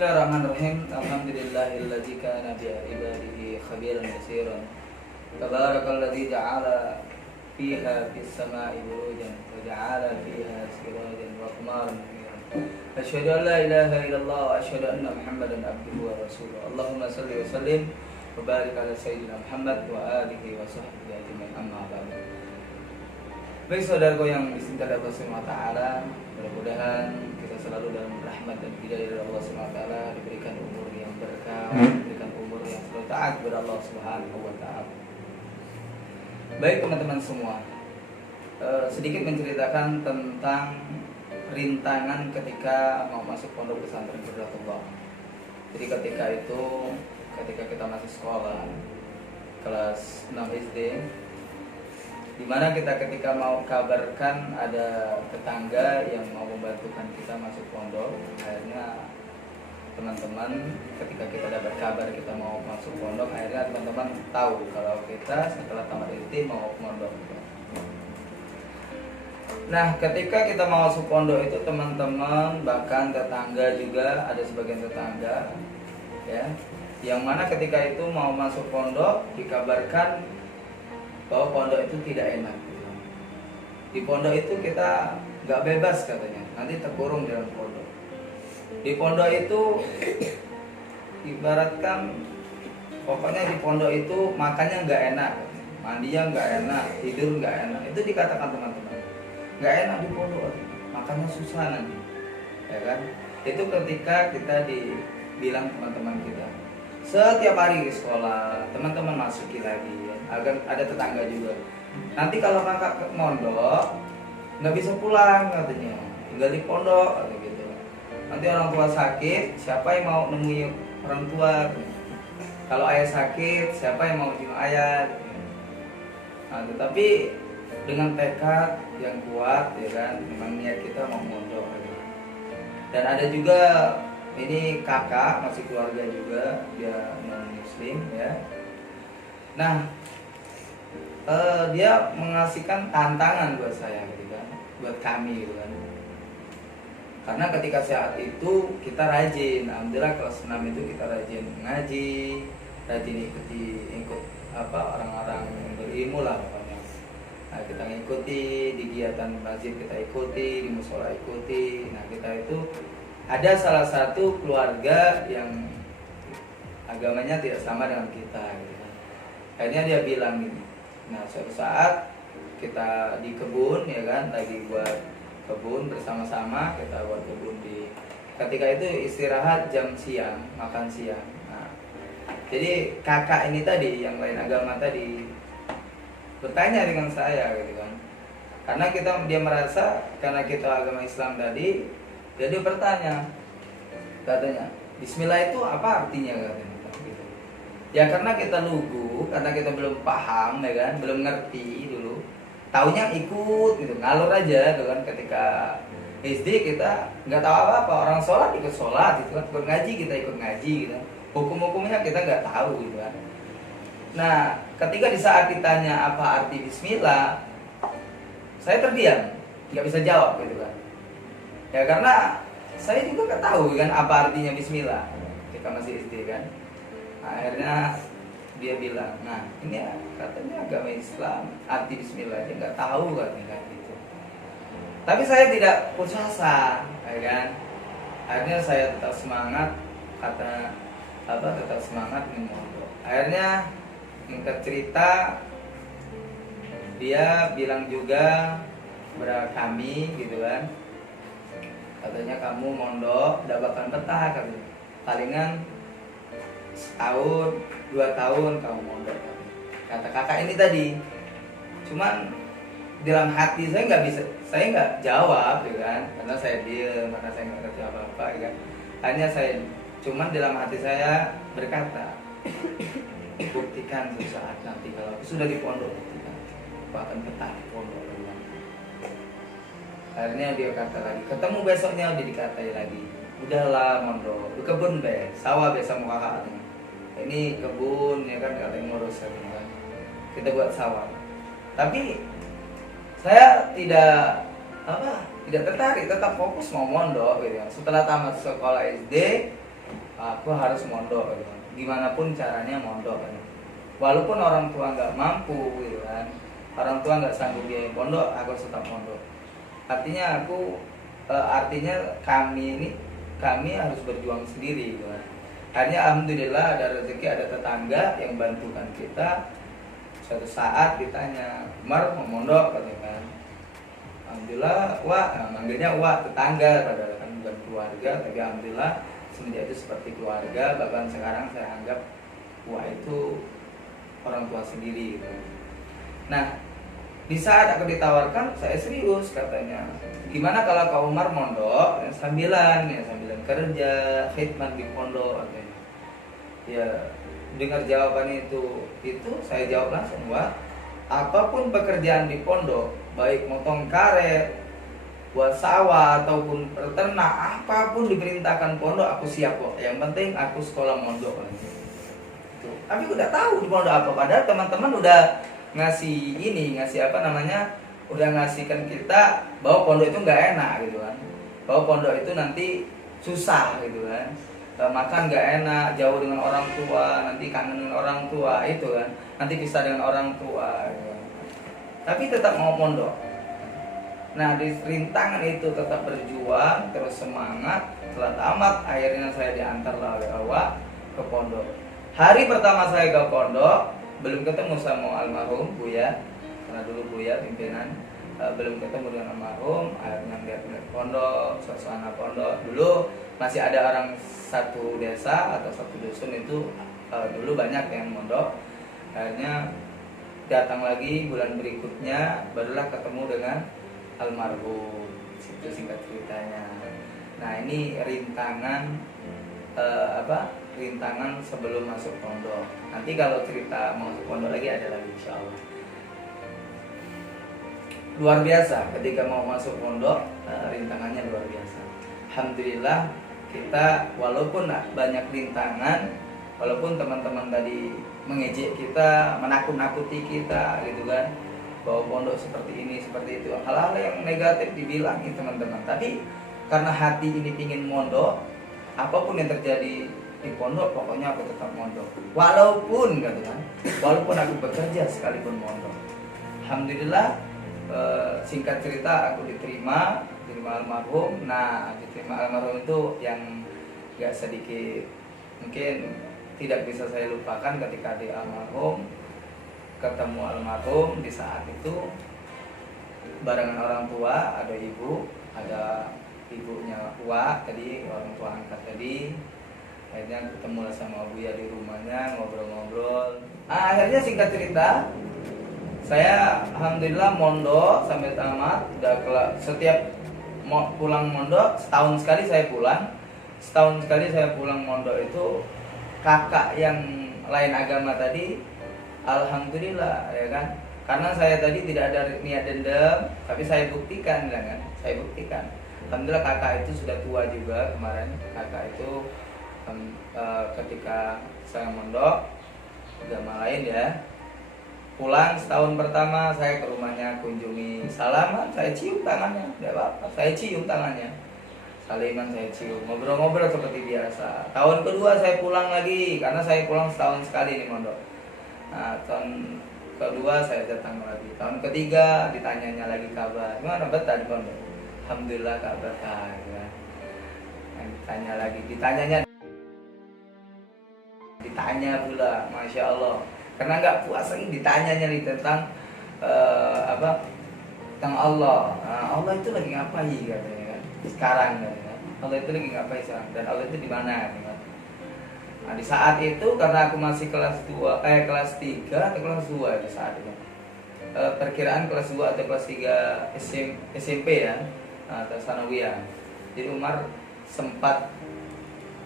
Bismillahirrahmanirrahim. Alhamdulillahilladzi kana bi ibadihi khabiran basiran. Tabarakalladzi ja'ala fiha fis sama'i burujan wa ja'ala fiha sirajan wa qamaran muniran. Asyhadu an la ilaha illallah wa asyhadu anna Muhammadan abduhu wa rasuluh. Allahumma shalli wa sallim wa barik ala sayyidina Muhammad wa alihi wa sahbihi ajmain. Amma ba'du. Baik saudaraku yang dicintai Allah Subhanahu wa taala, mudah-mudahan kita selalu dalam rahmat dan hidayah dari Allah Subhanahu wa taala, diberikan umur yang berkah, diberikan umur yang selalu taat kepada Allah Subhanahu wa taala. Baik teman-teman semua, sedikit menceritakan tentang rintangan ketika mau masuk pondok pesantren Qudratullah. Jadi ketika kita masih sekolah kelas 6 SD, dimana kita ketika mau kabarkan ada tetangga yang mau membantukan kita masuk pondok, akhirnya teman-teman ketika kita dapat kabar kita mau masuk pondok, akhirnya teman-teman tahu kalau kita setelah tamat SD mau pondok. Nah, ketika kita mau masuk pondok itu teman-teman, bahkan tetangga juga, ada sebagian tetangga ya, yang mana ketika itu mau masuk pondok dikabarkan bahwa pondok itu tidak enak. Di pondok itu kita nggak bebas katanya, nanti terkurung dalam pondok. Di pondok itu ibaratkan, pokoknya di pondok itu makannya nggak enak, mandinya nggak enak, tidur nggak enak. Itu dikatakan teman-teman, nggak enak di pondok, makannya susah nanti, ya kan? Itu ketika kita dibilang teman-teman kita. Setiap hari di sekolah, teman-teman masuki lagi ya, agar ada tetangga juga. Nanti kalau kakak ke mondok nggak bisa pulang katanya, tinggal di pondok atau gitu. Nanti orang tua sakit, siapa yang mau nemui orang tua? Kalau ayah sakit, siapa yang mau jenguk ayah? Nah, tetapi dengan tekad yang kuat, ya kan, memang niat kita mau mondok. Dan ada juga ini kakak, masih keluarga juga, dia non muslim ya. Nah, dia mengasihkan tantangan buat saya gitu kan, buat kami gitu kan. Karena ketika saat itu kita rajin, alhamdulillah kelas 6 itu kita rajin ngaji, rajin ikut orang-orang yang berilmu lah pokoknya. Nah, kita ngikuti di kegiatan masjid, kita ikuti di musola ikuti. Nah, kita itu ada salah satu keluarga yang agamanya tidak sama dengan kita gitu kan. Akhirnya dia bilang gini. Nah, suatu saat kita di kebun ya kan, lagi buat kebun bersama-sama, kita buat kebun ketika itu istirahat jam siang, makan siang. Nah, jadi kakak ini tadi yang lain agama tadi bertanya dengan saya gitu kan. Karena dia merasa karena kita agama Islam tadi, jadi dia bertanya, katanya, Bismillah itu apa artinya katanya? Gitu. Ya karena kita lugu, karena kita belum paham, ya kan, belum ngerti dulu. Taunya ikut, gitu, ngalur aja, gitu kan. Ketika SD kita nggak tahu apa-apa, orang sholat ikut sholat, gitu kan, ikut ngaji kita ikut ngaji, gitu. Hukum-hukumnya kita nggak tahu, gitu kan. Nah, ketika di saat ditanya apa arti Bismillah, saya terdiam, nggak bisa jawab, gitu kan. Ya karena saya juga nggak tahu kan apa artinya Bismillah ketika masih SD kan. Nah, akhirnya dia bilang, nah ini ya, katanya agama Islam arti Bismillah, dia nggak tahu katanya gitu. Tapi saya tidak putus asa, ya kan. Akhirnya saya tetap semangat, tetap semangat nih mondok. Akhirnya singkat cerita, dia bilang juga kepada kami gitu kan, katanya kamu mondok tidak bakal betah katanya. Palingan setahun, 2 tahun kamu mondok. Kata kakak ini tadi. Cuman dalam hati saya nggak jawab ya kan, karena saya diam, karena saya nggak ngerti apa-apa ya kan. Hanya cuman dalam hati saya berkata, buktikan suatu saat nanti kalau sudah di pondok, buktikan bahkan betah di pondok. Akhirnya dia kata lagi, ketemu besoknya udah dikatai lagi, udahlah mondok, di kebun be, sawah biasa mau kakak katanya. Ini kebun ya kan, katanya ngurus kan. Kita buat sawah. Tapi saya tidak tertarik, tetap fokus mau mondok gitu. Setelah tamat sekolah SD, aku harus mondok gitu kan. Gimana pun caranya mondok kan. Walaupun orang tua nggak mampu gitu kan, orang tua nggak sanggup biaya pondok, aku tetap mondok. Artinya artinya kami harus berjuang sendiri gitu kan. Akhirnya alhamdulillah ada rezeki, ada tetangga yang bantukan kita. Suatu saat ditanya, Umar mau mondok katanya kan. Alhamdulillah, manggilnya tetangga, padahal kan bukan keluarga, tapi alhamdulillah semenjak itu seperti keluarga. Bahkan sekarang saya anggap itu orang tua sendiri gitu. Nah, di saat aku ditawarkan, saya serius katanya. Gimana kalau Kak Umar mondok sambilan kerja khidmat di pondok katanya. Ya, dengar jawaban itu saya jawab langsung, apapun pekerjaan di pondok, baik motong karet, buat sawah ataupun peternak, apapun diperintahkan pondok aku siap kok. Yang penting aku sekolah mondok. Tapi udah tahu di pondok apa, padahal teman-teman udah ngasih udah ngasihkan kita bahwa pondok itu nggak enak gitu kan, bahwa pondok itu nanti susah gitu kan, makan nggak enak, jauh dengan orang tua, nanti kangen dengan orang tua itu kan, nanti pisah dengan orang tua gitu. Tapi tetap mau pondok. Nah, di rintangan itu tetap berjuang, terus semangat, setelah tamat akhirnya saya diantar oleh Allah ke pondok. Hari pertama saya ke pondok, belum ketemu sama almarhum Buya, karena dulu Buya pimpinan, belum ketemu dengan almarhum. Akhirnya lihat pondok, suasana pondok. Dulu masih ada orang satu desa atau satu dusun itu, dulu banyak yang mondok. Akhirnya datang lagi bulan berikutnya, barulah ketemu dengan almarhum. Itu singkat ceritanya. Nah, ini rintangan rintangan sebelum masuk pondok. Nanti kalau cerita mau masuk pondok lagi ada lagi insyaallah. Luar biasa ketika mau masuk pondok, rintangannya luar biasa. Alhamdulillah kita walaupun banyak rintangan, walaupun teman-teman tadi mengejek kita, menakut-nakuti kita gitu kan, bahwa pondok seperti ini, seperti itu, hal-hal yang negatif dibilangin teman-teman. Tapi karena hati ini pingin mondok, apapun yang terjadi di pondok, pokoknya aku tetap mondok. Walaupun gitu kan, walaupun aku bekerja sekalipun mondok. Alhamdulillah, singkat cerita aku diterima almarhum. Nah, diterima almarhum itu yang gak sedikit mungkin tidak bisa saya lupakan ketika di almarhum, ketemu almarhum di saat itu barengan orang tua, ada ibu, ada ibunya tadi, orang tua angkat tadi. Akhirnya ketemu sama Buya di rumahnya, ngobrol-ngobrol. Akhirnya singkat cerita, saya alhamdulillah mondok sampai tamat. Setiap pulang mondok, setahun sekali saya pulang mondok itu. Kakak yang lain agama tadi, alhamdulillah ya kan, karena saya tadi tidak ada niat dendam, tapi saya buktikan alhamdulillah kakak itu sudah tua juga kemarin. Kakak itu ketika saya mondok agama lain ya, pulang setahun pertama saya ke rumahnya, kunjungi, salaman, saya cium tangannya, tidak apa-apa, saya cium tangannya, saliman saya cium, ngobrol-ngobrol seperti biasa. Tahun kedua saya pulang lagi, karena saya pulang setahun sekali di mondok. Nah, tahun kedua saya datang lagi, tahun ketiga ditanyanya lagi kabar, gimana betah di pondok? Alhamdulillah kak betah ya. Ditanya pula, masya Allah, karena nggak puas lagi ditanyanya nih tentang tentang Allah. Nah, Allah itu lagi ngapain katanya kan sekarang katanya. Allah itu lagi ngapain sekarang, dan Allah itu di mana kan? Nah, di saat itu karena aku masih kelas 3 atau kelas 2 di saat itu, perkiraan kelas 2 atau kelas 3 SMP ya, atau sanawiyah. Jadi Umar sempat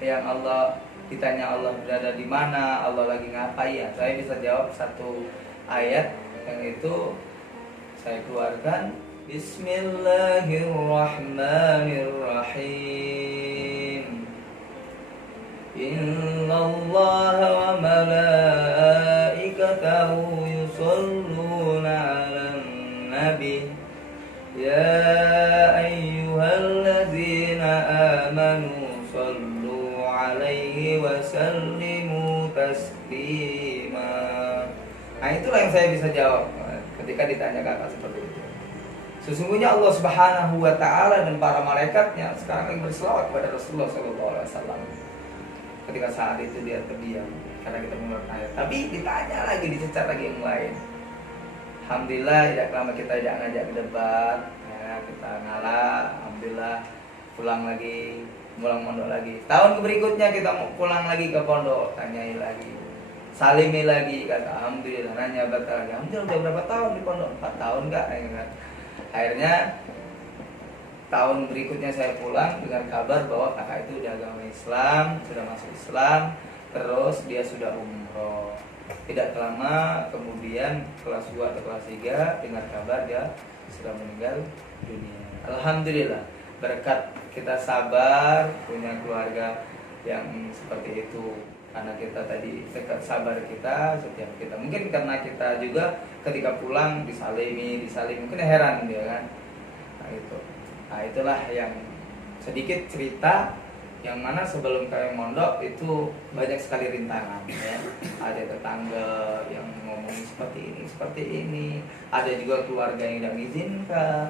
yang Allah ditanya Allah berada di mana, Allah lagi ngapain. Saya bisa jawab satu ayat yang itu saya keluarkan, Bismillahirrahmanirrahim. Innallaha wa malaikatahu yusholluna 'alan nabi. Ya ayyuhalladzina amanu sallu alaihi Nah itulah yang saya bisa jawab ketika ditanya kakak seperti itu. Sesungguhnya Allah Subhanahu wa Ta'ala dan para malaikatnya sekarang lagi berselawat kepada Rasulullah SAW. Ketika saat itu dia terdiam karena kita mengeluarkan ayat. Tapi ditanya lagi, dicecar lagi yang lain. Alhamdulillah tidak lama kita tidak ngajak debat, ya, kita ngalah. Alhamdulillah pulang lagi, pulang mondok lagi. Tahun berikutnya kita mau pulang lagi ke pondok, tanyai lagi, salimi lagi, kata alhamdulillah, nanya batal lagi. Alhamdulillah udah berapa tahun di pondok? 4 tahun enggak? Akhirnya tahun berikutnya saya pulang dengan kabar bahwa kakak itu udah agama Islam, sudah masuk Islam, terus dia sudah umroh. Tidak lama kemudian kelas 2 atau kelas 3 dengar kabar dia sudah meninggal dunia. Alhamdulillah berkat kita sabar punya keluarga yang seperti itu, karena kita tadi dekat sabar kita setiap kita, mungkin karena kita juga ketika pulang disalimi mungkin heran dia kan. Nah itulah yang sedikit cerita yang mana sebelum kami mondok itu banyak sekali rintangan ya. Ada tetangga yang ngomong seperti ini, ada juga keluarga yang tidak mengizinkan,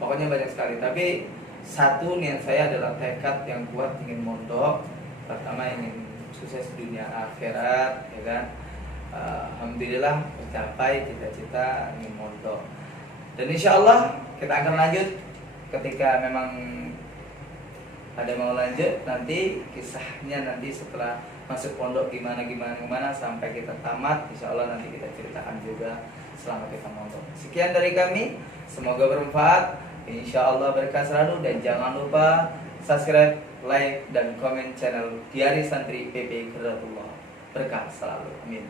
pokoknya banyak sekali. Tapi satu niat saya adalah tekad yang kuat ingin mondok. Pertama ingin sukses dunia akhirat ya kan. Alhamdulillah tercapai cita-cita ingin mondok. Dan insya Allah kita akan lanjut ketika memang ada mau lanjut nanti kisahnya, nanti setelah masuk pondok gimana sampai kita tamat, insya Allah nanti kita ceritakan juga selama kita mondok. Sekian dari kami, semoga bermanfaat, insya Allah berkah selalu, dan jangan lupa subscribe, like, dan komen channel Diari Santri PP Qiraatullah. Berkah selalu, amin.